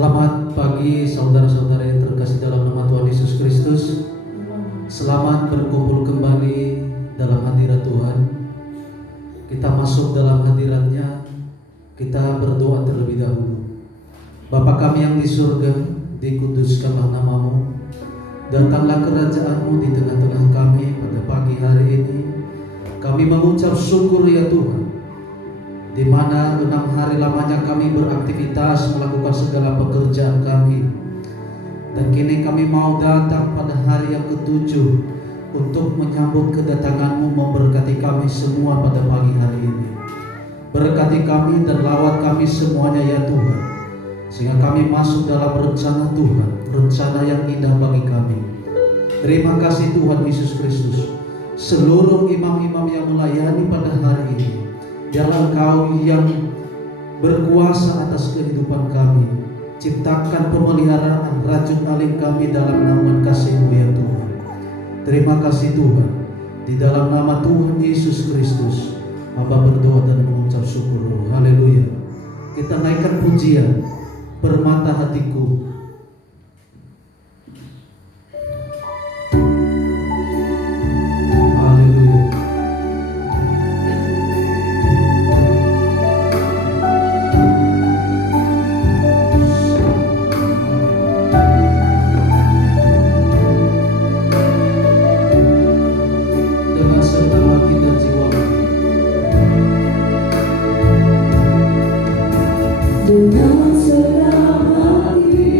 Selamat pagi saudara-saudara yang terkasih dalam nama Tuhan Yesus Kristus. Selamat berkumpul kembali dalam hadirat Tuhan. Kita masuk dalam hadirat-Nya. Kita berdoa terlebih dahulu. Bapa kami yang di surga, dikuduskanlah nama-Mu. Datanglah kerajaan-Mu di tengah-tengah kami pada pagi hari ini. Kami mengucap syukur ya Tuhan, di mana 6 hari lamanya kami beraktivitas melakukan segala pekerjaan kami, dan kini kami mau datang pada hari yang ke-7 untuk menyambut kedatangan-Mu, memberkati kami semua pada pagi hari ini. Berkati kami dan lawat kami semuanya ya Tuhan, sehingga kami masuk dalam rencana Tuhan, rencana yang indah bagi kami. Terima kasih Tuhan Yesus Kristus. Seluruh imam-imam yang melayani pada hari ini, biarlah Engkau yang berkuasa atas kehidupan kami. Ciptakan pemeliharaan rajut aling kami dalam naungan kasih-Mu ya Tuhan. Terima kasih Tuhan. Di dalam nama Tuhan Yesus Kristus Bapa berdoa dan mengucap syukur. Haleluya. Kita naikkan pujian Permata Hatiku. Dengan senang hati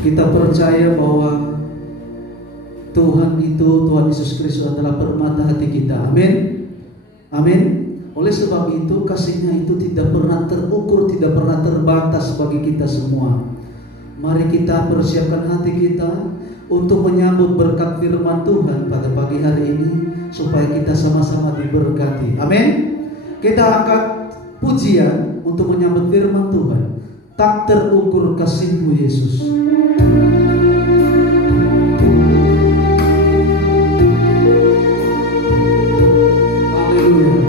Kita percaya bahwa Tuhan Yesus Kristus adalah permata hati kita. Amin. Amin. Oleh sebab itu kasih-Nya itu tidak pernah terukur, tidak pernah terbatas bagi kita semua. Mari kita persiapkan hati kita untuk menyambut berkat firman Tuhan pada pagi hari ini, supaya kita sama-sama diberkati. Amin. Kita angkat pujian untuk menyambut firman Tuhan. Tak terukur kasih-Mu Yesus. Haleluya.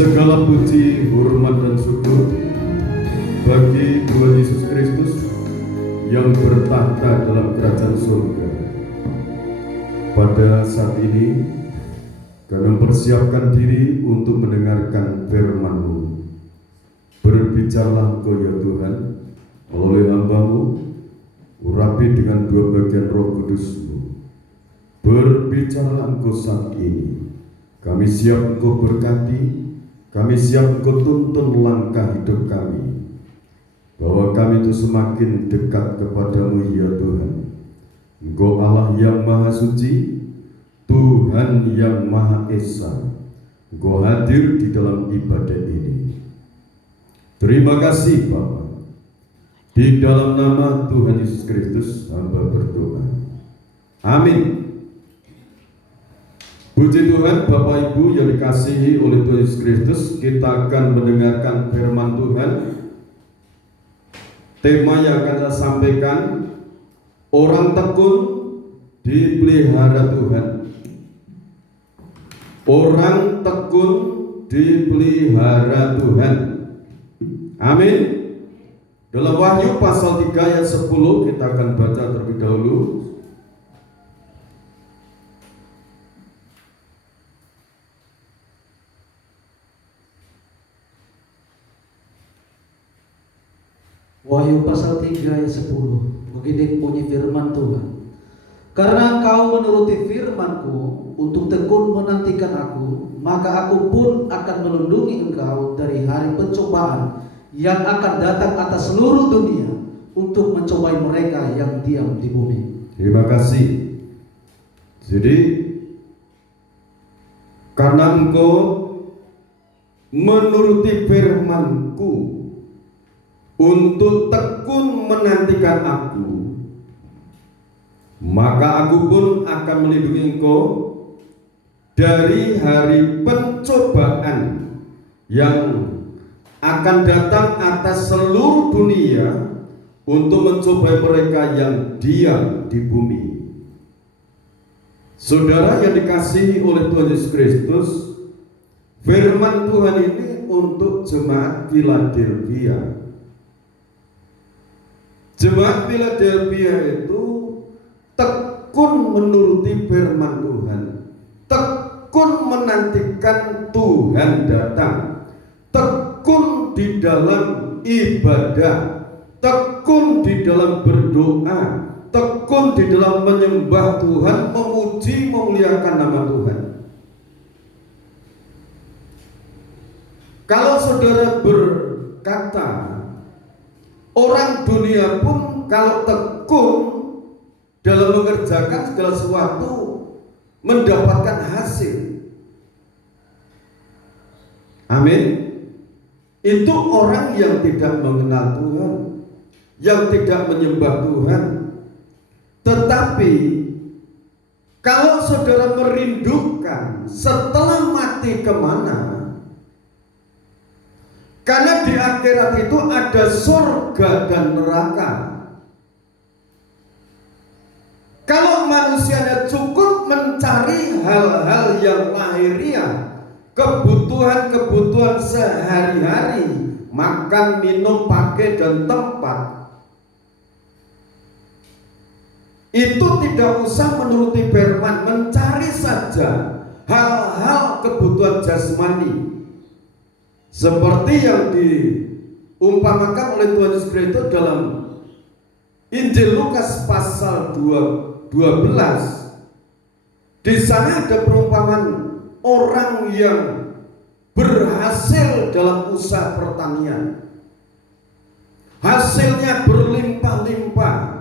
Segala puji, hormat dan syukur bagi Tuhan Yesus Kristus yang bertahta dalam kerajaan surga. Pada saat ini kami mempersiapkan diri untuk mendengarkan firman-Mu. Berbicaralah Engkau ya Tuhan melalui hamba-Mu, urapi dengan dua bagian Roh Kudus-Mu. Berbicaralah Engkau saat ini, Kami siap Engkau berkati, kami siap Engkau tuntun langkah hidup kami, bahwa kami itu semakin dekat kepadamu ya Tuhan. Engkau Allah yang Maha Suci, Tuhan yang Maha Esa. Engkau hadir di dalam ibadah ini. Terima kasih Bapa. Di dalam nama Tuhan Yesus Kristus hamba berdoa. Amin. Puji Tuhan, Bapak Ibu yang dikasihi oleh Tuhan Yesus Kristus, kita akan mendengarkan firman Tuhan. Tema yang akan saya sampaikan, orang tekun dipelihara Tuhan. Orang tekun dipelihara Tuhan. Amin. Dalam Wahyu pasal 3 ayat 10 kita akan baca terlebih dahulu. Wahyu pasal 3 ayat 10. Begini bunyi firman Tuhan. Karena engkau menuruti firman-Ku untuk tekun menantikan Aku, maka Aku pun akan melindungi engkau dari hari pencobaan yang akan datang atas seluruh dunia untuk mencobai mereka yang diam di bumi. Terima kasih. Jadi karena engkau menuruti firman-Ku untuk tekun menantikan Aku, maka Aku pun akan melindungi engkau dari hari pencobaan yang akan datang atas seluruh dunia untuk mencobai mereka yang diam di bumi. Saudara yang dikasihi oleh Tuhan Yesus Kristus, firman Tuhan ini untuk jemaat Philadelphia. Jemaat Philadelphia itu tekun menuruti firman Tuhan, tekun menantikan Tuhan datang, tekun di dalam ibadah, tekun di dalam berdoa, tekun di dalam menyembah Tuhan, memuji, memuliakan nama Tuhan. Kalau saudara berkata, orang dunia pun kalau tekun dalam mengerjakan segala sesuatu mendapatkan hasil. Amin. Itu orang yang tidak mengenal Tuhan, yang tidak menyembah Tuhan. Tetapi kalau saudara merindukan setelah mati kemana, karena di akhirat itu ada surga dan neraka. Kalau manusianya cukup mencari hal-hal yang lahiriah, kebutuhan-kebutuhan sehari-hari, makan, minum, pakai, dan tempat, itu tidak usah menuruti firman, mencari saja hal-hal kebutuhan jasmani, seperti yang diumpamakan oleh Tuhan Yesus Kristus dalam Injil Lukas pasal 12. Di sana ada perumpamaan orang yang berhasil dalam usaha pertanian, hasilnya berlimpah-limpah.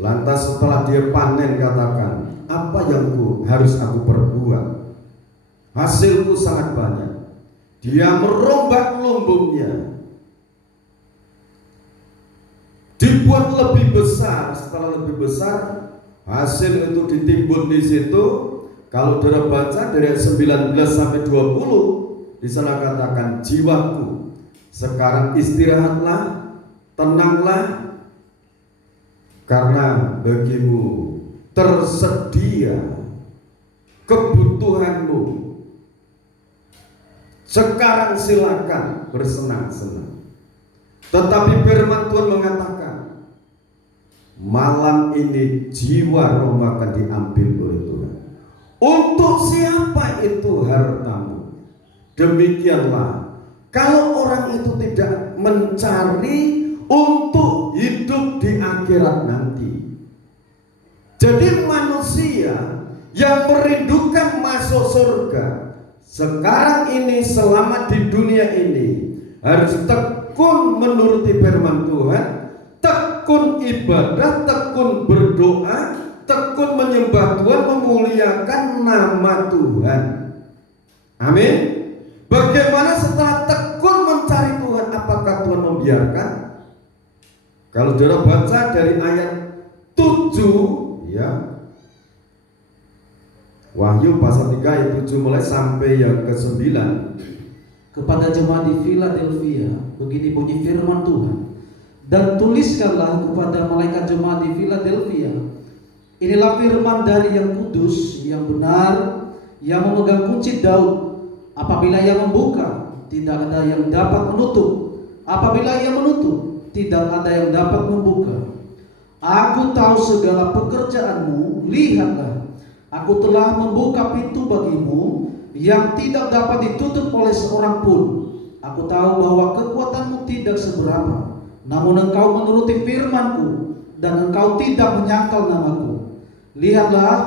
Lantas setelah dia panen katakan, apa yang harus aku perbuat? Hasilku sangat banyak. Dia merombak lumbungnya, dibuat lebih besar. Setelah lebih besar, hasil itu ditimbun di situ. Kalau saudara baca dari ayat 19 sampai 20, di sana katakan, jiwaku sekarang istirahatlah, tenanglah, karena bagimu tersedia kebutuhanmu. Sekarang silakan bersenang-senang. Tetapi firman Tuhan mengatakan, malam ini jiwa rohmu akan diambil oleh Tuhan. Untuk siapa itu hartamu? Demikianlah kalau orang itu tidak mencari untuk hidup di akhirat nanti. Jadi manusia yang merindukan masuk surga sekarang ini, selama di dunia ini, harus tekun menuruti firman Tuhan, tekun ibadah, tekun berdoa, tekun menyembah Tuhan, memuliakan nama Tuhan. Amin. Bagaimana setelah tekun mencari Tuhan, apakah Tuhan membiarkan? Kalau saudara baca dari ayat 7, ya, Wahyu pasal 3 ayat 7 mulai sampai yang ke-9. Kepada jemaat di Philadelphia, begini bunyi firman Tuhan. Dan tuliskanlah kepada malaikat jemaat di Philadelphia, inilah firman dari yang kudus, yang benar, yang memegang kunci Daud. Apabila ia membuka, tidak ada yang dapat menutup. Apabila ia menutup, tidak ada yang dapat membuka. Aku tahu segala pekerjaanmu, lihatlah, aku telah membuka pintu bagimu yang tidak dapat ditutup oleh seorang pun. Aku tahu bahwa kekuatanmu tidak seberapa, namun engkau menuruti firmanku dan engkau tidak menyangkal namaku. Lihatlah,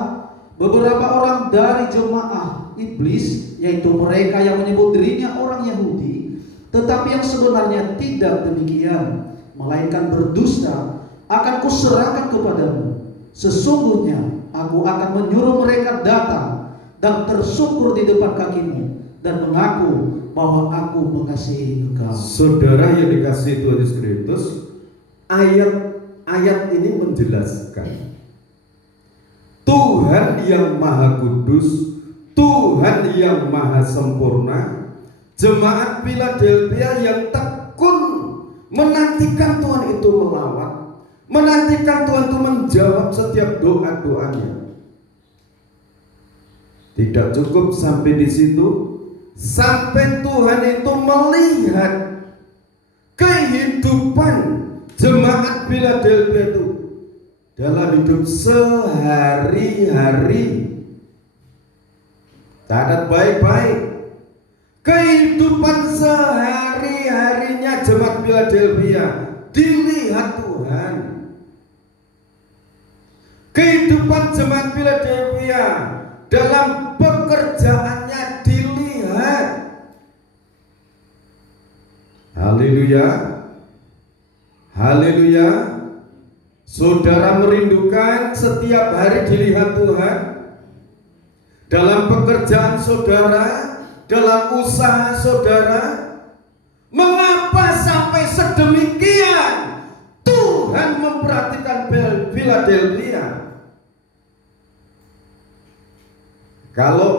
beberapa orang dari jemaah iblis, yaitu mereka yang menyebut dirinya orang Yahudi, tetapi yang sebenarnya tidak demikian, melainkan berdusta, akan kuserahkan kepadamu. Sesungguhnya aku akan menyuruh mereka datang dan tersungkur di depan kakimu dan mengaku bahwa aku mengasihi engkau. Saudara yang dikasihi Tuhan Yesus Kristus, ayat ini menjelaskan Tuhan yang Maha Kudus, Tuhan yang Maha Sempurna, jemaat Philadelphia yang tekun menantikan Tuhan itu melawat, menantikan Tuhan itu menjawab setiap doa-doanya. Tidak cukup sampai di situ, sampai Tuhan itu melihat kehidupan jemaat Philadelphia itu dalam hidup sehari-hari. Catat baik-baik, kehidupan sehari-harinya jemaat Philadelphia dilihat Tuhan. Kehidupan jemaat Philadelphia dalam pekerjaannya dilihat. Haleluya, haleluya. Saudara merindukan setiap hari dilihat Tuhan dalam pekerjaan saudara, dalam usaha saudara. Mengapa sampai sedemikian Tuhan memperhatikan Philadelphia? Kalau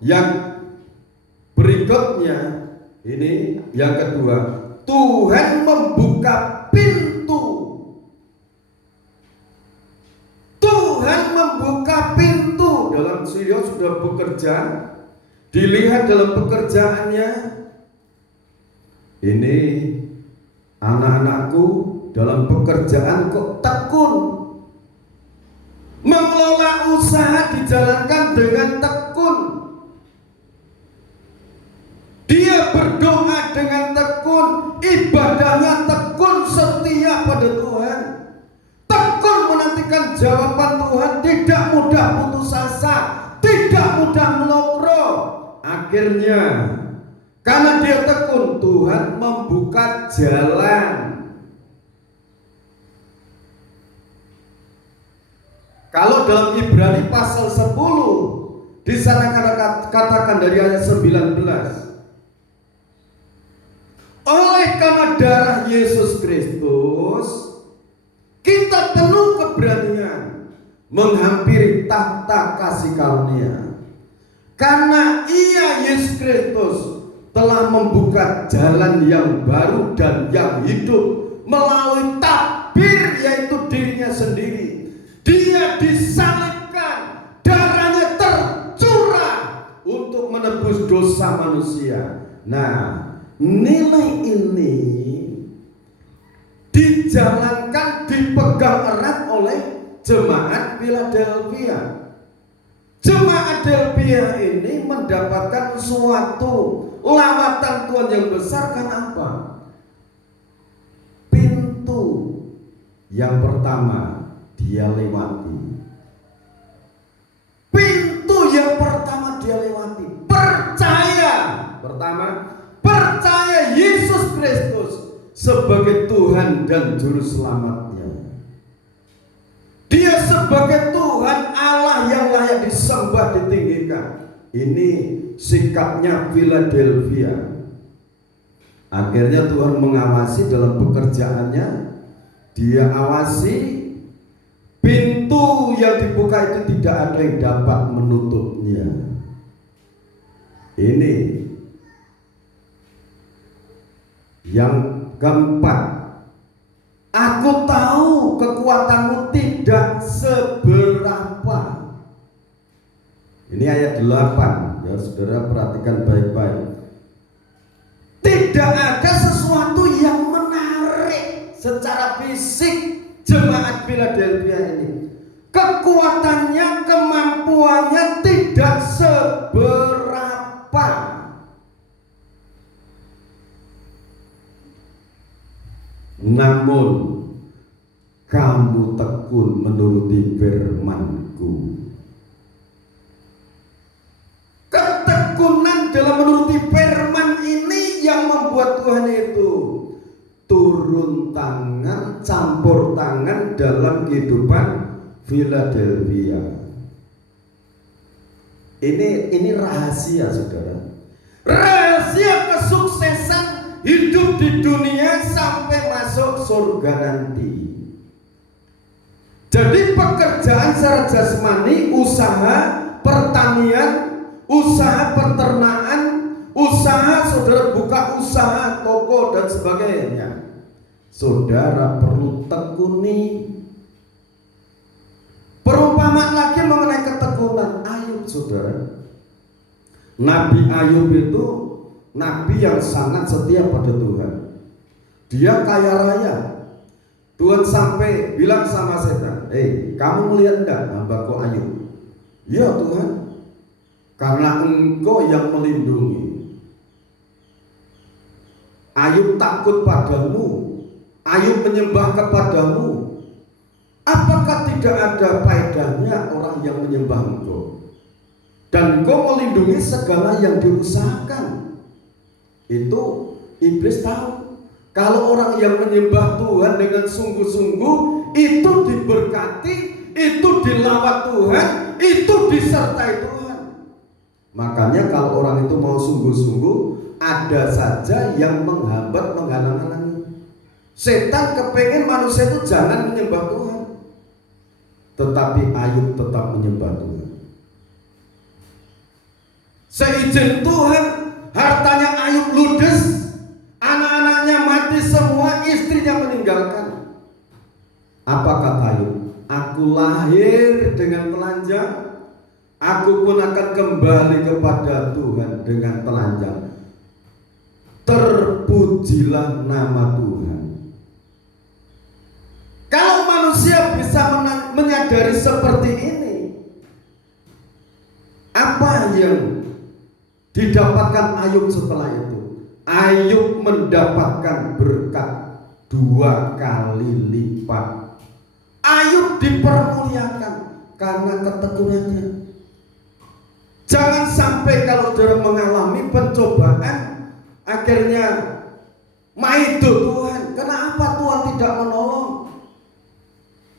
yang berikutnya, ini yang kedua, Tuhan membuka pintu. Tuhan membuka pintu. Dalam dia sudah bekerja, dilihat dalam pekerjaannya. Ini anak-anakku dalam pekerjaan kok tekun, mengelola usaha dijalankan dengan tekun. Dia berdoa dengan tekun, ibadahnya tekun, setia pada Tuhan, tekun menantikan jawaban Tuhan, tidak mudah putus asa, tidak mudah melongro. Akhirnya karena dia tekun, Tuhan membuka jalan. Kalau dalam Ibrani pasal 10, di sana katakan dari ayat 19, oleh karena darah Yesus Kristus, kita penuh keberanian menghampiri tahta kasih karunia. Karena Ia, Yesus Kristus, telah membuka jalan yang baru dan yang hidup melalui takbir, yaitu dirinya sendiri. Dia disalibkan, darahnya tercurah untuk menebus dosa manusia. Nah, nilai ini dijalankan, dipegang erat oleh jemaat Philadelphia. Jemaat Philadelphia ini mendapatkan suatu lawatan Tuhan yang besar. Karena apa? Pintu yang pertama dia lewati. Pintu yang pertama dia lewati. Percaya. Pertama, percaya Yesus Kristus sebagai Tuhan dan Juru Selamatnya. Dia sebagai Tuhan Allah yang layak disembah, ditinggikan. Ini sikapnya Philadelphia. Akhirnya Tuhan mengawasi dalam pekerjaannya. Dia awasi pintu yang dibuka itu tidak ada yang dapat menutupnya. Ini yang keempat. Aku tahu kekuatanmu tidak seberapa. Ini ayat 8. Ya, saudara perhatikan baik-baik. Tidak ada sesuatu yang menarik secara fisik jemaat Philadelphia ini. Kekuatannya, kemampuannya tidak seberapa. Namun kamu tekun menuruti firman-Ku. Ketekunan dalam menuruti firman ini yang membuat Tuhan itu turun tangan, campur tangan dalam kehidupan Philadelphia. Ini rahasia, saudara. Rahasia kesuksesan hidup di dunia sampai masuk surga nanti. Jadi pekerjaan secara jasmani, usaha, pertanian, usaha peternakan, usaha, saudara buka usaha, toko dan sebagainya. Saudara perlu tekuni. Perumpamaan lagi mengenai ketekunan Ayub, saudara. Nabi Ayub itu nabi yang sangat setia pada Tuhan. Dia kaya raya. Tuhan sampai bilang sama setan, kamu melihat enggak hambaku Ayub? Ya Tuhan, karena Engkau yang melindungi. Ayub takut padamu, Ayub menyembah kepadamu. Apakah tidak ada faedahnya orang yang menyembah Engkau? Dan Engkau melindungi segala yang diusahakan. Itu iblis tahu. Kalau orang yang menyembah Tuhan dengan sungguh-sungguh, itu diberkati, itu dilawat Tuhan, itu disertai Tuhan. Makanya kalau orang itu mau sungguh-sungguh, ada saja yang menghambat, menghalang-halangi. Setan kepengen manusia itu jangan menyembah Tuhan, tetapi Ayub tetap menyembah Tuhan. Seizin Tuhan, hartanya Ayub ludes, anak-anaknya mati semua, istrinya meninggalkan. Apa kata Ayub? Aku lahir dengan telanjang, aku pun akan kembali kepada Tuhan dengan telanjang. Terpujilah nama Tuhan. Kalau manusia bisa menyadari seperti ini, apa yang didapatkan Ayub setelah itu? Ayub mendapatkan berkat 2 kali lipat. Ayub dipermuliakan karena ketekunannya. Jangan sampai kalau saudara mengalami pencobaan, akhirnya maido Tuhan. Kenapa Tuhan tidak menolong?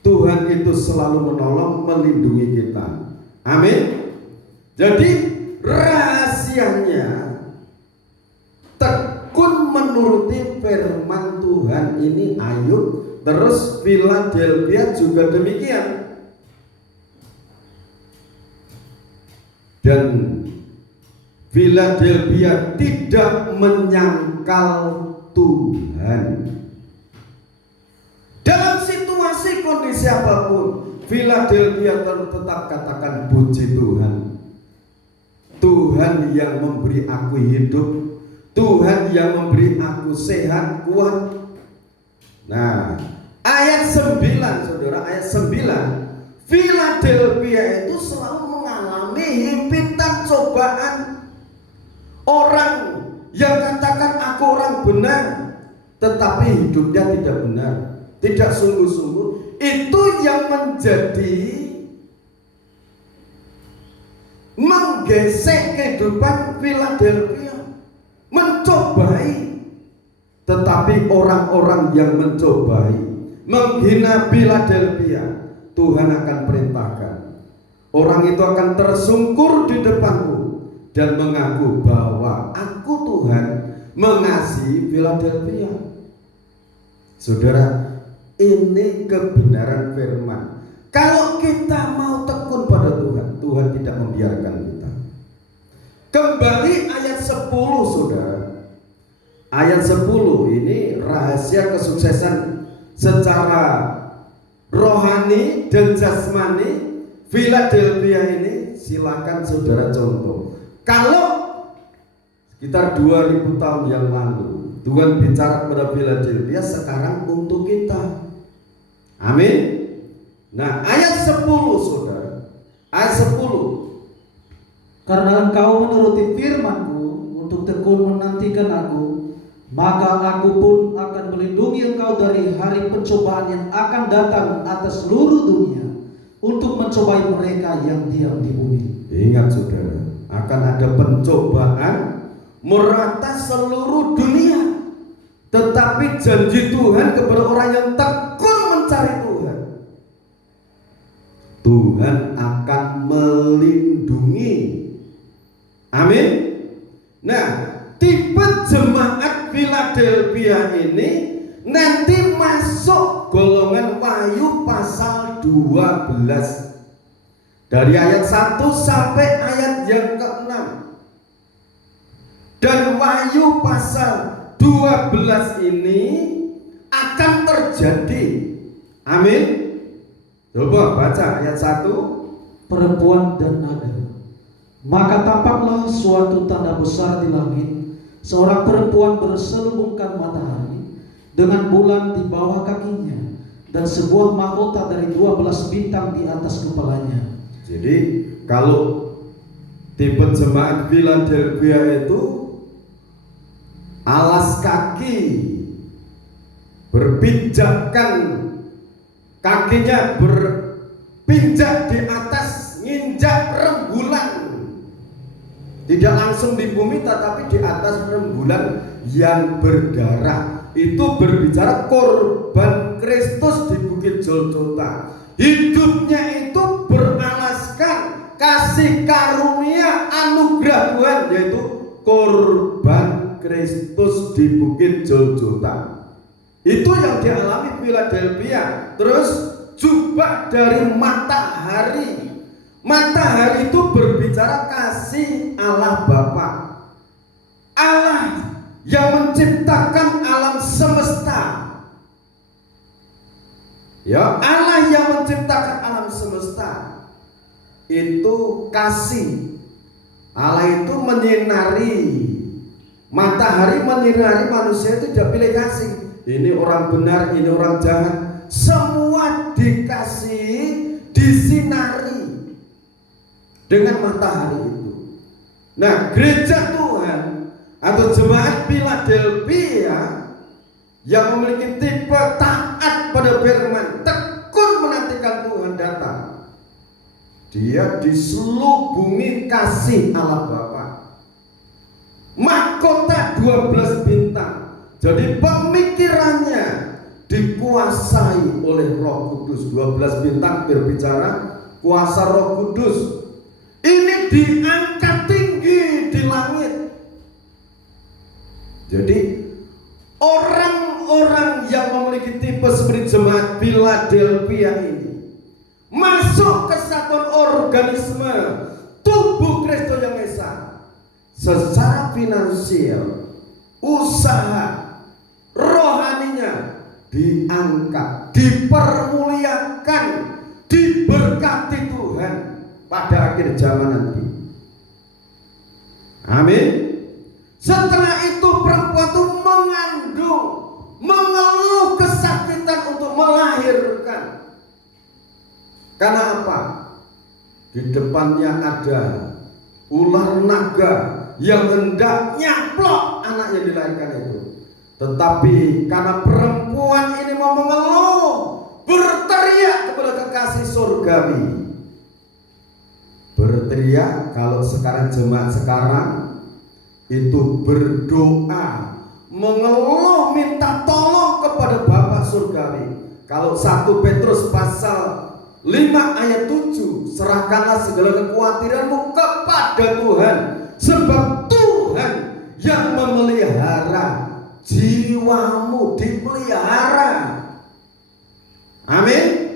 Tuhan itu selalu menolong, melindungi kita. Amin. Jadi rahasianya tekun menuruti firman Tuhan ini Ayub. Terus Philadelphia juga demikian. Dan Philadelphia tidak menyangkal Tuhan. Dalam situasi kondisi apapun, Philadelphia tetap katakan puji Tuhan. Tuhan yang memberi aku hidup, Tuhan yang memberi aku sehat, kuat. Nah, ayat 9, saudara, ayat 9, Philadelphia itu selalu mengalami himpitan cobaan. Orang yang katakan aku orang benar, tetapi hidupnya tidak benar, tidak sungguh-sungguh, itu yang menjadi menggesek kehidupan Philadelphia, mencobai. Tetapi orang-orang yang mencobai, menghina Philadelphia, Tuhan akan perintahkan. Orang itu akan tersungkur di depanmu dan mengaku bahwa aku Tuhan mengasihi Philadelphia. Saudara, ini kebenaran firman. Kalau kita mau tekun pada Tuhan, Tuhan tidak membiarkan kita. Kembali ayat 10, saudara. Ayat 10 ini rahasia kesuksesan secara rohani dan jasmani Philadelphia ini. Silakan saudara contoh. Kalau sekitar 2000 tahun yang lalu Tuhan bicara kepada Philadelphia, sekarang untuk kita. Amin. Nah, ayat 10 saudara. Ayat 10. Karena engkau menuruti firman-Ku untuk tekun menantikan Aku, maka Aku pun akan melindungi engkau dari hari pencobaan yang akan datang atas seluruh dunia untuk mencobai mereka yang diam di bumi. Ingat saudara, akan ada pencobaan merata seluruh dunia. Tetapi janji Tuhan kepada orang yang tekun mencari Tuhan, Tuhan akan melindungi. Amin. Nah, tipe jemaat Philadelphia ini nanti masuk golongan Wahyu pasal 12 dari ayat 1 sampai ayat yang ke-6. Dan Wahyu pasal 12 ini akan terjadi. Amin. Coba baca ayat 1. Perempuan dan nada. Maka tampaklah suatu tanda besar di langit, seorang perempuan berselubungkan matahari dengan bulan di bawah kakinya dan sebuah mahkota dari 12 bintang di atas kepalanya. Jadi kalau tipe jemaat Philadelphia itu alas kaki berpinjakkan, kakinya berpinjak di atas nginjak rembulan. Tidak langsung di bumi tetapi di atas rembulan yang berdarah. Itu berbicara korban Kristus di Bukit Golgota. Hidupnya itu beralaskan kasih karunia anugerah Tuhan, yaitu korban Kristus di Bukit Golgota. Itu yang dialami Philadelphia. Terus jubah dari matahari. Matahari itu berbicara kasih Allah Bapa, Allah yang menciptakan alam semesta. Ya, Allah yang menciptakan alam semesta itu kasih. Allah itu menyinari, matahari menyinari manusia itu tidak pilih kasih. Ini orang benar, ini orang jahat, semua dikasih, disinari dengan matahari itu. Nah, gereja Tuhan atau jemaat Philadelphia yang memiliki tipe taat pada firman, tekun menantikan Tuhan datang, dia diselubungi kasih Allah Bapa, mahkota 12 bintang. Jadi pemikirannya dikuasai oleh Roh Kudus. 12 bintang berbicara kuasa Roh Kudus. Ini diangkat tinggi di langit. Jadi orang-orang yang memiliki tipe seperti jemaat Philadelphia ini masuk ke satu organisme tubuh Kristus yang Esa. Secara finansial, usaha, rohaninya diangkat, dipermuliakan, diberkati Tuhan pada akhir zaman nanti. Amin. Setelah itu perempuan itu mengandung, mengeluh kesakitan untuk melahirkan. Karena apa? Di depannya ada ular naga yang hendak nyaplok anaknya dilahirkan itu. Tetapi karena perempuan ini mau mengeluh, berteriak kepada kekasih surgawi, berteriak berteriak, kalau sekarang jemaat sekarang itu berdoa, mengeluh minta tolong kepada Bapa Surgawi. Kalau 1 Petrus pasal 5 ayat 7, serahkanlah segala kekhawatiranmu kepada Tuhan, sebab Tuhan yang memelihara jiwamu, dipelihara. Amin.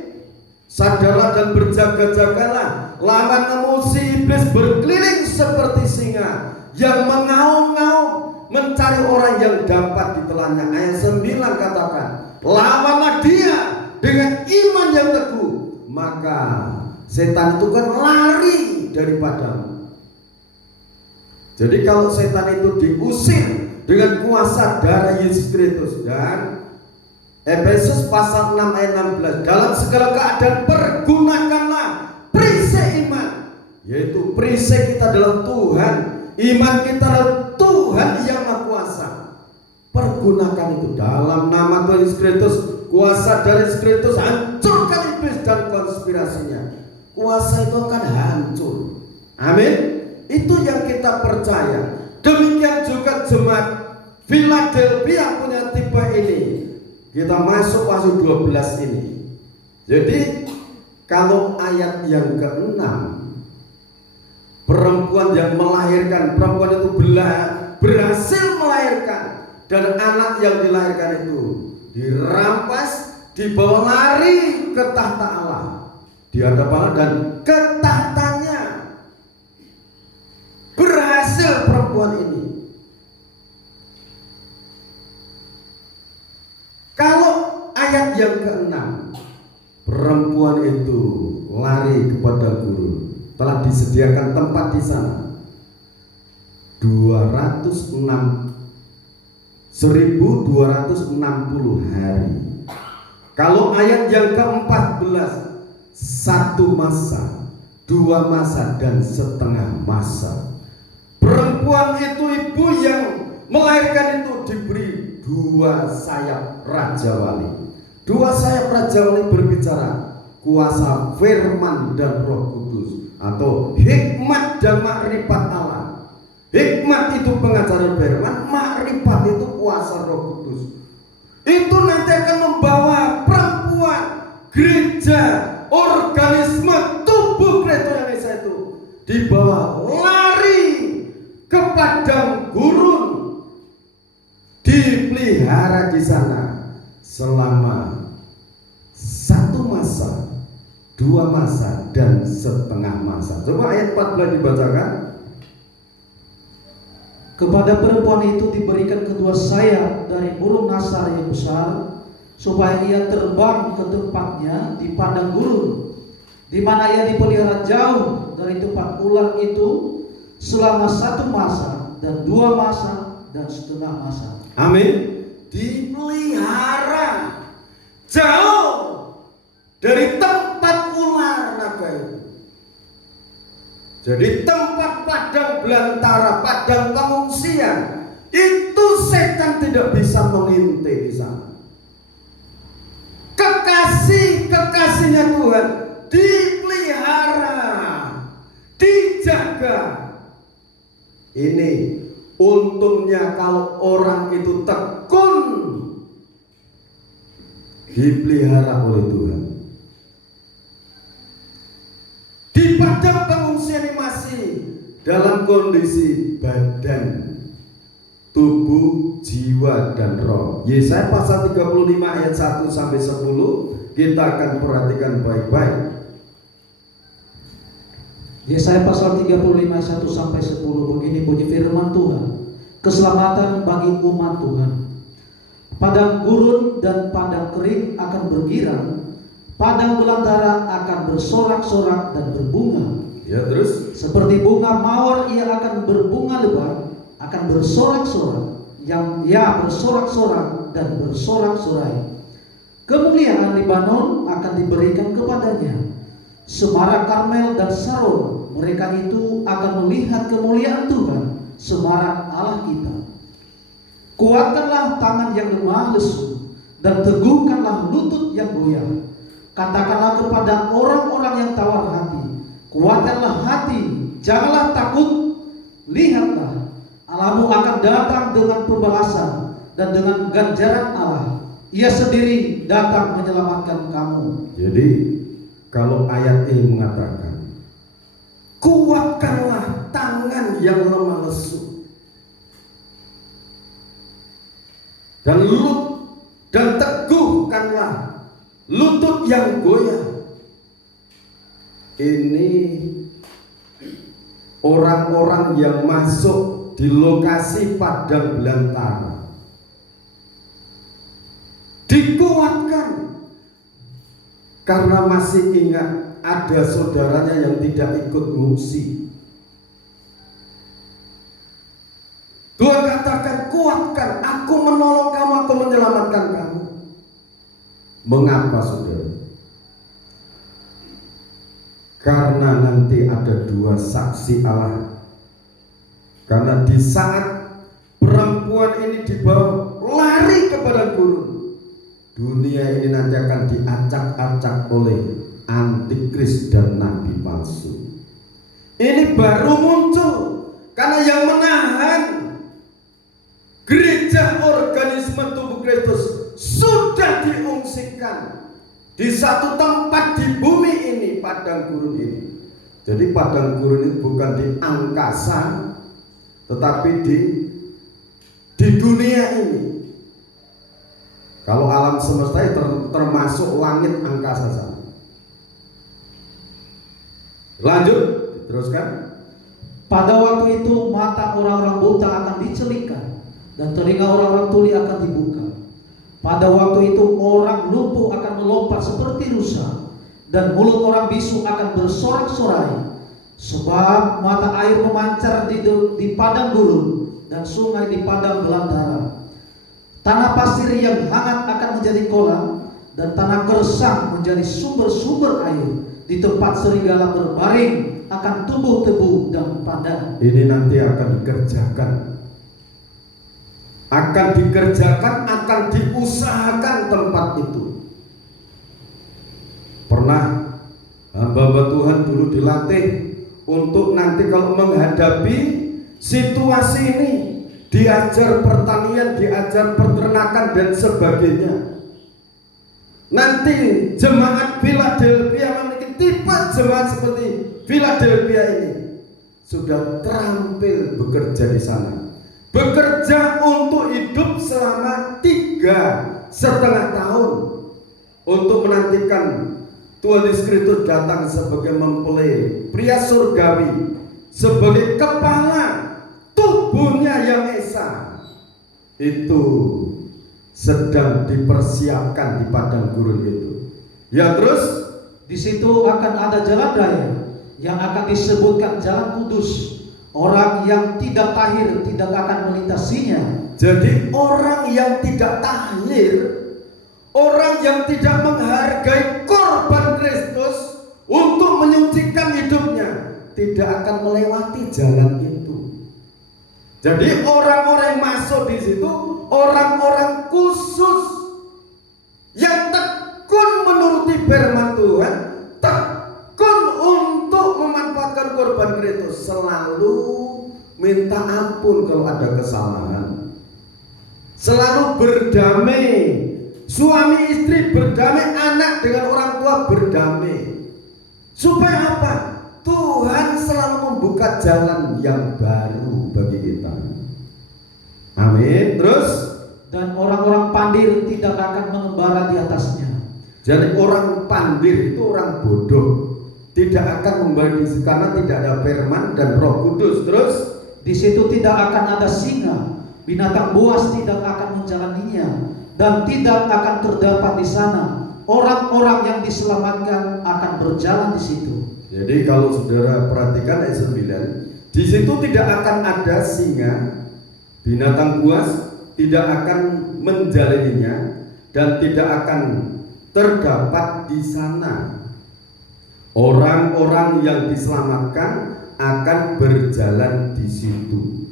Sadarlah dan berjaga-jagalah, lawan emosi iblis berkeliling seperti singa yang mengaum-ngaum mencari orang yang dapat ditelannya. Ayat 9 katakan, lawanlah dia dengan iman yang teguh, maka setan itu kan lari daripadamu. Jadi kalau setan itu diusir dengan kuasa darah Yesus Kristus, dan Efesus pasal 6 ayat 16, dalam segala keadaan pergunakanlah perisai iman, yaitu perisai kita adalah Tuhan, iman kita adalah Tuhan yang Maha Kuasa. Pergunakan itu dalam nama Tuhan Yesus Kristus. Kuasa dari Yesus Kristus hancurkan iblis dan konspirasinya. Kuasa itu akan hancur. Amin. Itu yang kita percaya. Demikian juga jemaat Philadelphia punya tipe ini. Kita masuk pasal 12 ini. Jadi kalau ayat yang ke-6, perempuan yang melahirkan, perempuan itu berhasil melahirkan, dan anak yang dilahirkan itu dirampas, dibawa lari ke tahta Allah, di hadapan Allah, dan ke tahtanya berhasil perempuan ini. Kalau ayat yang ke-6, perempuan itu lari kepada guru, telah disediakan tempat di sana 1260 hari. Kalau ayat yang ke-14, 1 masa, 2 masa, dan setengah masa. Perempuan itu, ibu yang melahirkan itu, diberi 2 sayap Raja Wali. 2 sayap Raja Wali berbicara kuasa firman dan Roh Kudus, atau hikmat dan makrifat Allah. Hikmat itu pengajaran firman, makrifat itu kuasa Roh Kudus. Itu nanti akan membawa perempuan, gereja, organisme tubuh gereja Indonesia itu dibawa lari ke padang gurun, dipelihara di sana selama 1 masa, 2 masa, dan setengah masa. Coba ayat 14 dibacakan. Kepada perempuan itu diberikan kedua sayap dari burung nasar yang besar, supaya ia terbang ke tempatnya di padang gurun, di mana ia dipelihara jauh dari tempat ular itu selama 1 masa dan 2 masa dan setengah masa. Amin. Dipelihara jauh dari tempat ular naga itu. Jadi tempat padang belantara, padang pengungsian, itu setan tidak bisa mengintai di sana. Kekasihnya Tuhan dipelihara, dijaga. Ini untungnya kalau orang itu tekun dipelihara oleh Tuhan. Di padang pengungsian ini masih dalam kondisi badan, tubuh, jiwa, dan roh. Yesaya pasal 35 ayat 1 sampai 10 kita akan perhatikan baik-baik. Yesaya pasal 35 1 sampai 10, begini bunyi firman Tuhan. Keselamatan bagi umat Tuhan. Padang gurun dan padang kering akan bergirang, padang belantara akan bersorak-sorak dan berbunga. Ya, terus Seperti bunga mawar ia akan berbunga lebat, akan bersorak-sorak, bersorak-sorak dan bersorak-sorai. Kemuliaan Libanon akan diberikan kepadanya. Semarak Karmel dan Saron, mereka itu akan melihat kemuliaan Tuhan, semarak Allah kita. Kuatkanlah tangan yang lemah lesu, dan teguhkanlah lutut yang goyah. Katakanlah kepada orang-orang yang tawar hati, kuatkanlah hati Janganlah takut, lihatlah, Allahmu akan datang dengan pembalasan dan dengan ganjaran Allah. Ia sendiri datang menyelamatkan kamu. Jadi kalau ayat ini mengatakan, kuatkanlah tangan yang lemah lesu dan teguhkanlah lutut yang goyah. Ini orang-orang yang masuk di lokasi padang belantara dikuatkan karena masih ingat ada saudaranya yang tidak ikut mengungsi. Tuhan katakan, kuatkan, aku menolong kamu, aku menyelamatkan kamu. Mengapa saudara? Karena nanti ada dua saksi Allah. Karena di saat perempuan ini dibawa lari kepada gurun, dunia ini nanti akan diacak-acak oleh antikris dan nabi palsu. Ini baru muncul karena yang menahan gereja organisme tubuh Kristus sudah diungsikan di satu tempat di bumi ini, padang gurun ini. Jadi padang gurun ini bukan di angkasa, tetapi di dunia ini. Kalau alam semesta termasuk langit angkasa sana. Lanjut, teruskan. Pada waktu itu mata orang-orang buta akan dicelingkan dan telinga orang-orang tuli akan dibuka. Pada waktu itu orang lumpuh akan melompat seperti rusa dan mulut orang bisu akan bersorak-sorai. Sebab mata air memancar di padang gurun dan sungai di padang belantara. Tanah pasir yang hangat akan menjadi kolam dan tanah gersang menjadi sumber-sumber air. Di tempat serigala berbaring akan tumbuh tebu dan padang. Ini nanti akan dikerjakan. Akan diusahakan tempat itu. Pernah hamba Tuhan dulu dilatih untuk nanti kalau menghadapi situasi ini, diajar pertanian, diajar peternakan dan sebagainya. Nanti jemaat Philadelphia memiliki tipe jemaat seperti Philadelphia ini sudah terampil bekerja di sana. Bekerja untuk hidup selama 3,5 tahun untuk menantikan Tuhan Yesus Kristus datang sebagai mempelai pria surgawi, sebagai kepala tubuhnya yang esa. Itu sedang dipersiapkan di padang gurun itu. Ya, terus di situ akan ada jalan raya yang akan disebutkan jalan kudus. Orang yang tidak tahir tidak akan melintasinya. Jadi orang yang tidak tahir, orang yang tidak menghargai korban Kristus untuk menyucikan hidupnya, tidak akan melewati jalan itu. Jadi orang-orang yang masuk di situ orang-orang khusus yang tekun menuruti firman Tuhan, tekun untuk memanfaatkan korban Kristus, selalu minta ampun kalau ada kesalahan, selalu berdamai, suami istri berdamai, anak dengan orang tua berdamai. Supaya apa? Tuhan selalu membuka jalan yang baru bagi kita. Amin. Terus, dan orang-orang pandir tidak akan mengembara di atasnya. jadi orang pandir itu orang bodoh, tidak akan membara karena tidak ada firman dan Roh Kudus. Terus, di situ tidak akan ada singa, binatang buas tidak akan menjalaninya, dan tidak akan terdapat di sana orang-orang yang diselamatkan akan berjalan di situ. jadi kalau saudara perhatikan ayat 9, di situ tidak akan ada singa, binatang buas tidak akan menjalaninya, dan tidak akan terdapat di sana orang-orang yang diselamatkan akan berjalan di situ.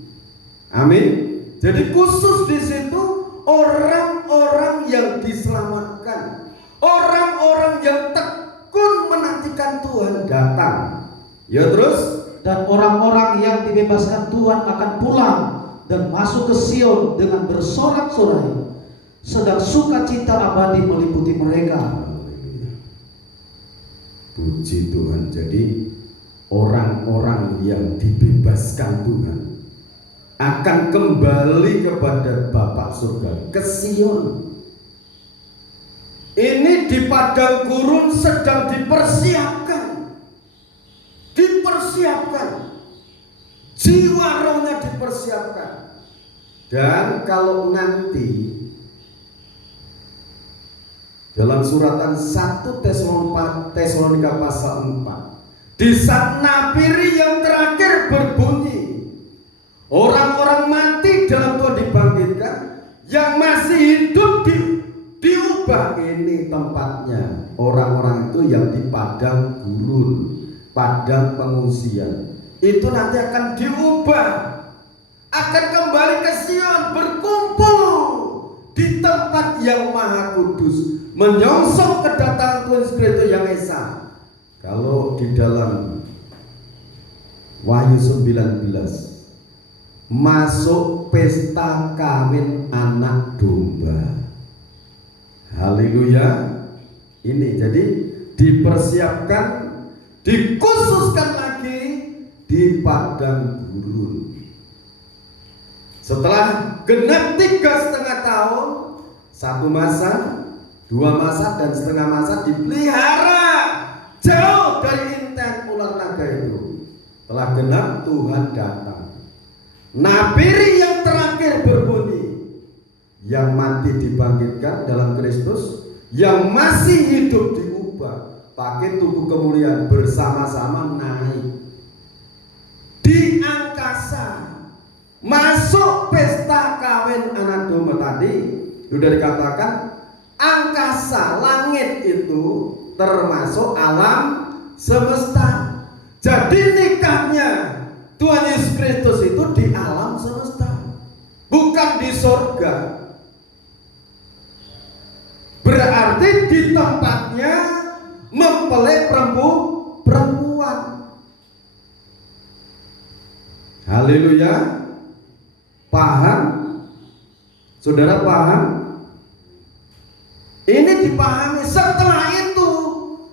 Amin. Jadi khusus di situ orang-orang yang diselamatkan, orang-orang yang tekun menantikan Tuhan datang. Ya, terus dan orang-orang yang dibebaskan Tuhan akan pulang dan masuk ke Sion dengan bersorak-sorai, sedang sukacita abadi meliputi mereka. Puji Tuhan. Jadi orang-orang yang dibebaskan Tuhan akan kembali kepada Bapa surga, ke Sion. Ini di padang gurun sedang dipersiapkan. Jiwa rohnya dipersiapkan. Dan kalau nanti dalam suratan 1 Tesalonika pasal 4, di saat nabiri yang terakhir berbunyi, orang-orang mati dalam Tuhan dibangkitkan, yang masih hidup diubah. Ini tempatnya orang-orang itu yang di padang gurun, padang pengungsian. Itu nanti akan diubah, akan kembali ke Sion, berkumpul di tempat yang maha kudus, menyongsong kedatangan Tuhan Yesus Kristus yang esa. Kalau di dalam Wahyu 19, masuk pesta kawin anak domba. Haleluya. Ini jadi dipersiapkan, dikhususkan lagi di padang gurun. Setelah genap 3,5 tahun, 1 masa, 2 masa, dan setengah masa dipelihara jauh dari inten ular naga itu. Setelah genap, Tuhan datang. Nabiri yang terakhir berbunyi, yang mati dibangkitkan dalam Kristus, yang masih hidup diubah pakai tubuh kemuliaan, bersama-sama naik di angkasa, masuk pesta kawin anak domba. Tadi sudah dikatakan angkasa, langit itu termasuk alam semesta. Jadi nikahnya Tuhan Yesus Kristus itu di alam semesta, bukan di sorga. Berarti di tempatnya mempelai perempuan. Haleluya. Paham? Saudara paham? Ini dipahami. Setelah itu,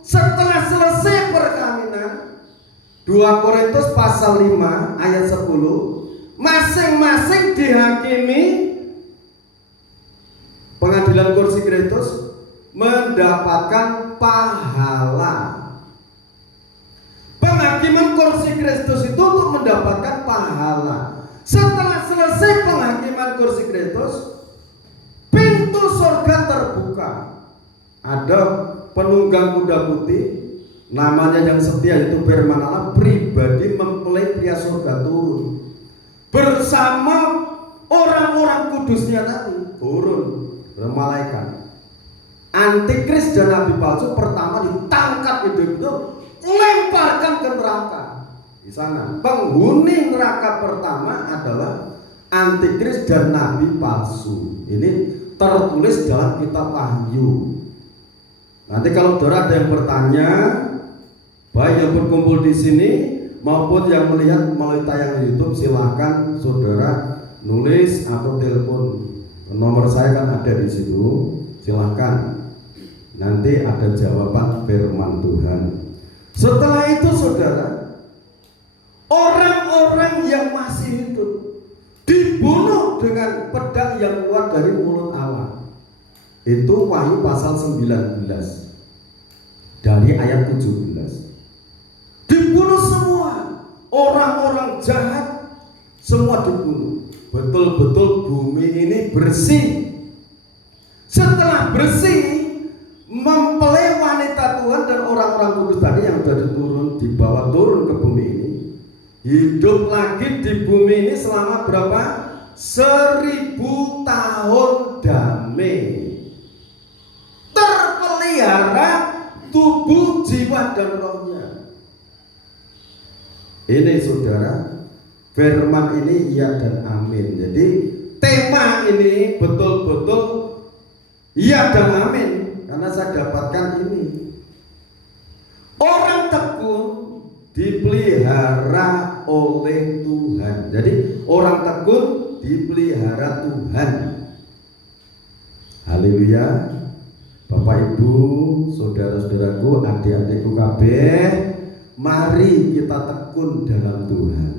setelah selesai perkawinan, 2 Korintus pasal 5 ayat 10, masing-masing dihakimi pengadilan kursi Kristus mendapatkan pahala. Penghakiman kursi Kristus itu untuk mendapatkan pahala. Setelah selesai penghakiman kursi Kristus, pintu surga terbuka. Ada penunggang kuda putih, namanya yang setia, itu firman Allah, pribadi mempelai pria surga turun bersama orang-orang kudusnya tadi, turun malaikat. Antikris dan nabi palsu pertama ditangkap hidup, lemparkan ke neraka. Di sana penghuni neraka pertama adalah antikris dan nabi palsu. Ini tertulis dalam kitab Wahyu. Nanti kalau saudara ada yang bertanya, baik yang berkumpul di sini maupun yang melihat melalui tayangan YouTube, silahkan saudara nulis atau telepon. Nomor saya kan ada di situ, silahkan. Nanti ada jawaban firman Tuhan. Setelah itu saudara, orang-orang yang masih hidup dibunuh dengan pedang yang keluar dari mulut Allah. Itu Wahyu pasal 19 dari ayat 17. Dibunuh semua, orang-orang jahat semua dibunuh. Betul-betul bumi ini bersih. Setelah bersih, mempelai wanita Tuhan dan orang-orang kudus tadi yang sudah dibawa turun ke bumi ini, hidup lagi di bumi ini selama berapa? 1000 tahun damai, terpelihara tubuh, jiwa, dan rohnya. Ini saudara, firman ini iya dan amin. Jadi tema ini betul-betul iya dan amin, karena saya dapatkan ini. Orang tekun dipelihara oleh Tuhan. Jadi orang tekun dipelihara Tuhan. Haleluya. Bapak Ibu, saudara-saudaraku, adik-adikku kabeh, mari kita tekun dalam Tuhan.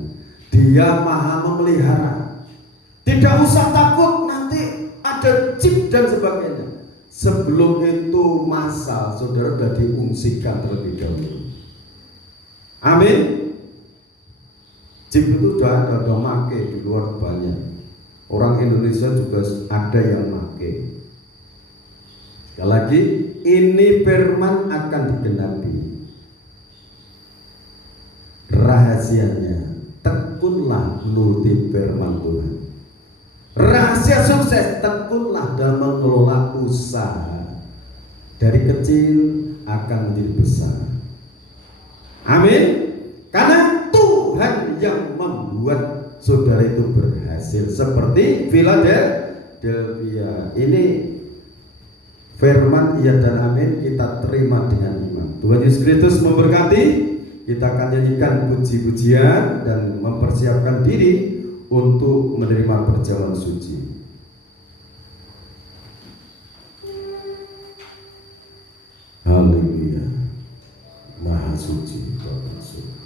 Dia Maha memelihara. Tidak usah takut nanti ada chip dan sebagainya. Sebelum itu masa saudara sudah diungsikan terlebih dahulu. Amin. Chip itu sudah ada make di luar banyak. Orang Indonesia juga ada yang make. Sekali lagi, ini firman akan digenapi. Rahasianya, tekunlah nuruti firman Tuhan. Rahasia sukses, tekunlah dalam mengelola usaha. Dari kecil akan menjadi besar. Amin. Karena Tuhan yang membuat saudara itu berhasil. Seperti Philadelphia. Ini firman iya dan amin kita terima dengan iman. Tuhan Yesus Kristus memberkati. Kita akan nyanyikan puji-pujian dan mempersiapkan diri untuk menerima perjamuan suci. Haleluya. Maha suci Bapa surga.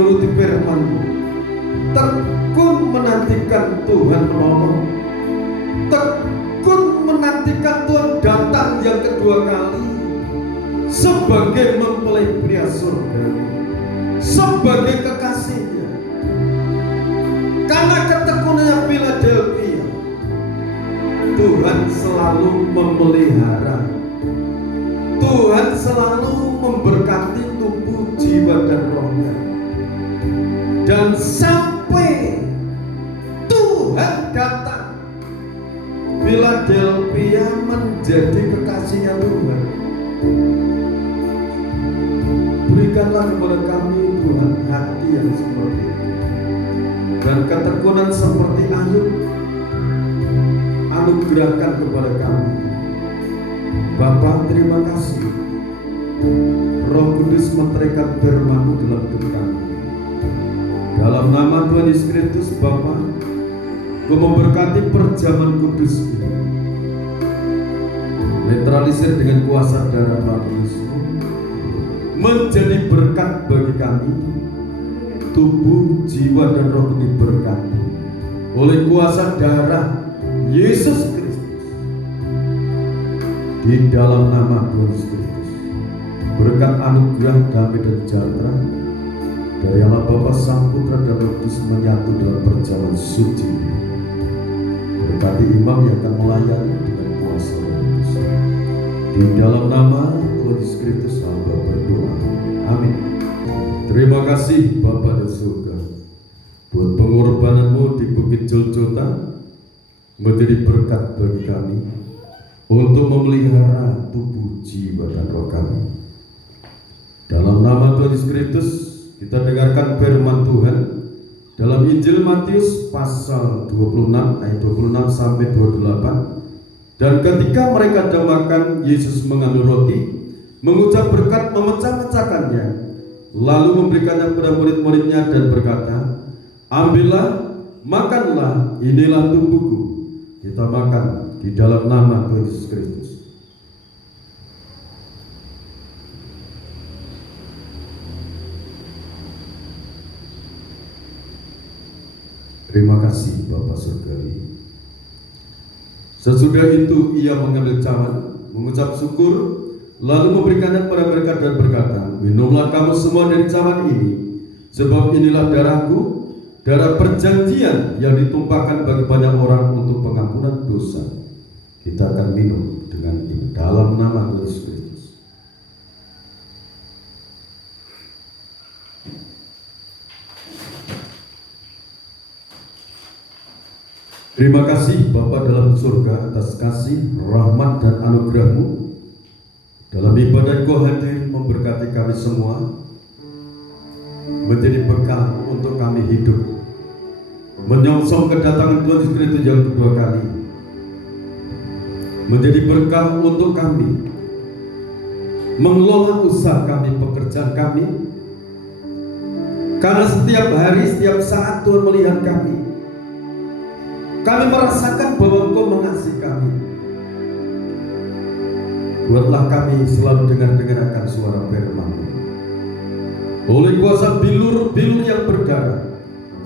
menuruti firman-Mu, tekun menantikan Tuhan menolong, tekun menantikan Tuhan datang yang kedua kali sebagai mempelai pria surga, sebagai kekasihnya. Karena ketekunannya Philadelphia, Tuhan selalu memelihara, Tuhan selalu memberkati tubuh, jiwa, dan rohnya. Dan sampai Tuhan datang, Philadelphia menjadi kekasihnya Tuhan. Berikanlah kepada kami Tuhan hati yang seperti itu, dan ketekunan seperti Ayub. Anugerahkan kepada kami. Bapa, terima kasih. Roh Kudus meteraikan firman-Mu dalam hidup kami. Dalam nama Tuhan Yesus Kristus, Bapa, Kau memberkati perjamuan kudus ini. Netralisir dengan kuasa darah Kristus, menjadi berkat bagi kami. Tubuh, jiwa, dan roh ini berkati oleh kuasa darah Yesus Kristus. Di dalam nama Tuhan Yesus Kristus, berkat anugerah, damai, dan sejahtera dari Allah Bapa, Sang Putra, dan Roh Kudus menyatu dalam perjamuan suci. Berkati imam yang akan melayani dengan kuasa Roh Kudus. Di dalam nama Tuhan Yesus Kristus hamba berdoa. Amin. Terima kasih Bapa di surga, buat pengorbanan-Mu di Bukit Golgota menjadi berkat bagi kami untuk memelihara tubuh, jiwa, dan roh kami. Dalam nama Tuhan Yesus Kristus, kita dengarkan firman Tuhan dalam Injil Matius pasal 26 ayat 26 sampai 28. Dan ketika mereka sedang makan, Yesus mengambil roti, mengucap berkat, memecah-mecahkannya, lalu memberikannya kepada murid-muridnya dan berkata, ambillah, makanlah, inilah tubuhku. Kita makan di dalam nama Tuhan Yesus Kristus. Terima kasih Bapa Surgawi. Sesudah itu ia mengambil cawan, mengucap syukur, lalu memberikannya kepada mereka dan berkata, minumlah kamu semua dari cawan ini, sebab inilah darahku, darah perjanjian yang ditumpahkan bagi banyak orang untuk pengampunan dosa. Kita akan minum dengan ini dalam nama Yesus Kristus. Terima kasih Bapa dalam surga atas kasih, rahmat, dan anugerah-Mu. Dalam ibadah Kau hadir memberkati kami semua, menjadi bekal untuk kami hidup, menyongsong kedatangan Tuhan Yesus Kristus yang kedua kali, menjadi berkah untuk kami mengelola usaha kami, pekerjaan kami, karena setiap hari, setiap saat Tuhan melihat kami merasakan bahwa Engkau mengasihi kami. Buatlah kami selalu dengar akan suara firman-Mu. Oleh kuasa bilur-bilur yang berdarah,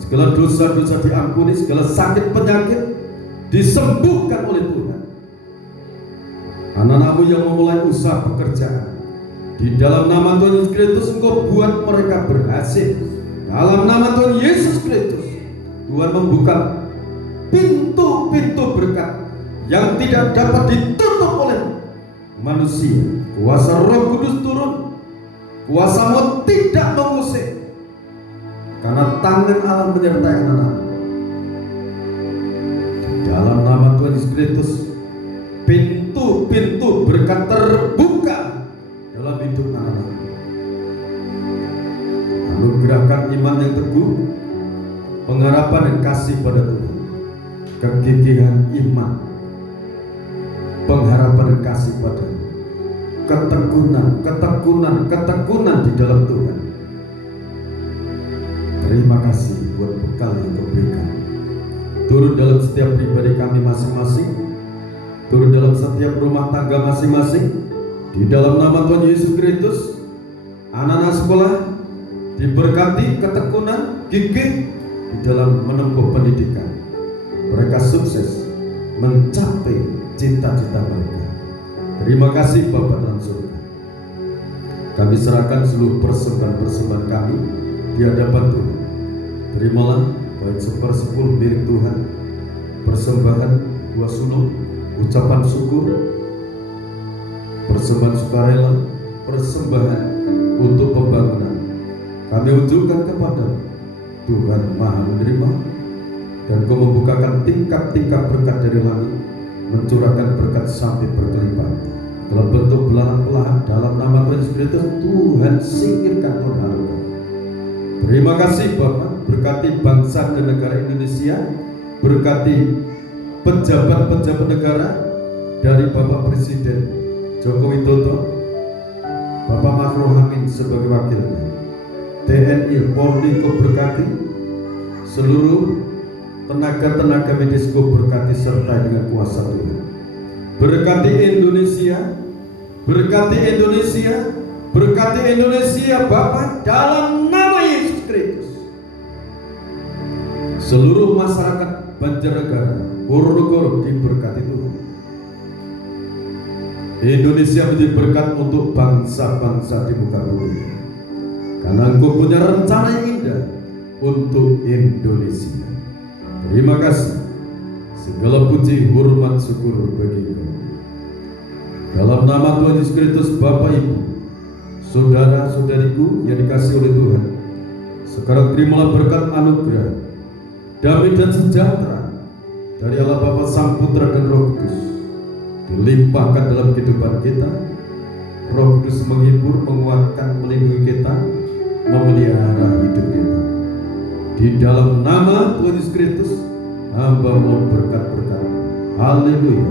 segala dosa-dosa diampuni, segala sakit penyakit disembuhkan oleh Tuhan. Anak-anak-Mu yang memulai usaha pekerjaan, di dalam nama Tuhan Yesus Kristus Engkau buat mereka berhasil. Dalam nama Tuhan Yesus Kristus, Tuhan membuka pintu-pintu berkat yang tidak dapat ditutup oleh manusia. Kuasa Roh Kudus turun, kuasa-Mu tidak mengusik, karena tangan Allah menyertai anak-anak. Dalam nama Tuhan Yesus Kristus, pintu-pintu berkat terbuka dalam hidup anak-anak. Anugerahkan iman yang teguh, pengharapan dan kasih pada Tuhan, kegigihan iman, pengharapan dan kasih pada ketekunan di dalam Tuhan. Terima kasih buat bekal yang Kau berikan. Turun dalam setiap pribadi kami masing-masing, turun dalam setiap rumah tangga masing-masing, di dalam nama Tuhan Yesus Kristus. Anak-anak sekolah, diberkati ketekunan, gigih di dalam menempuh pendidikan. Mereka sukses mencapai cita-cita mereka. Terima kasih Bapa dalam surga. Kami serahkan seluruh persembahan-persembahan kami di hadapan Tuhan. Terimalah baik 1/10 milik Tuhan, persembahan 2 sulung, ucapan syukur, persembahan sukarela, persembahan untuk pembangunan. Kami unjukkan kepada Tuhan Maha menerima, dan Kau membukakan tingkap-tingkap berkat dari langit, mencurahkan berkat sampai berkelimpahan dalam bentuk belahan-belahan. Dalam nama Tuhan Yesus Kristus, Tuhan singkirkan, Tuhan halukan. Terima kasih Bapak, berkati bangsa dan negara Indonesia, berkati pejabat-pejabat negara dari Bapak Presiden Joko Widodo, Bapak Makro Hamin sebagai wakilnya, TNI, Polri Kau berkati, seluruh tenaga-tenaga medis Kau berkati serta dengan kuasa Tuhan. Berkati Indonesia, berkati Indonesia, berkati Indonesia Bapa dalam nama Yesus Kristus. Seluruh masyarakat Banjarnegara, Ponorogo diberkati Tuhan. Indonesia menjadi berkat untuk bangsa-bangsa di muka bumi, karena Engkau punya rencana yang indah untuk Indonesia. Terima kasih. Segala puji, hormat, syukur bagi Engkau. Dalam nama Tuhan Yesus Kristus, Bapak Ibu, saudara-saudariku yang dikasihi oleh Tuhan, sekarang terimalah berkat anugerah, damai dan sejahtera dari Allah Bapa, Sang Putra dan Roh Kudus dilimpahkan dalam kehidupan kita. Roh Kudus menghibur, menguatkan, melindungi kita, memelihara hidup kita. Di dalam nama Tuhan Yesus Kristus, hamba mohon berkat-berkat. Haleluya.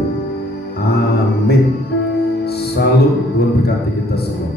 Amin. Salut, Tuhan berkati kita semua.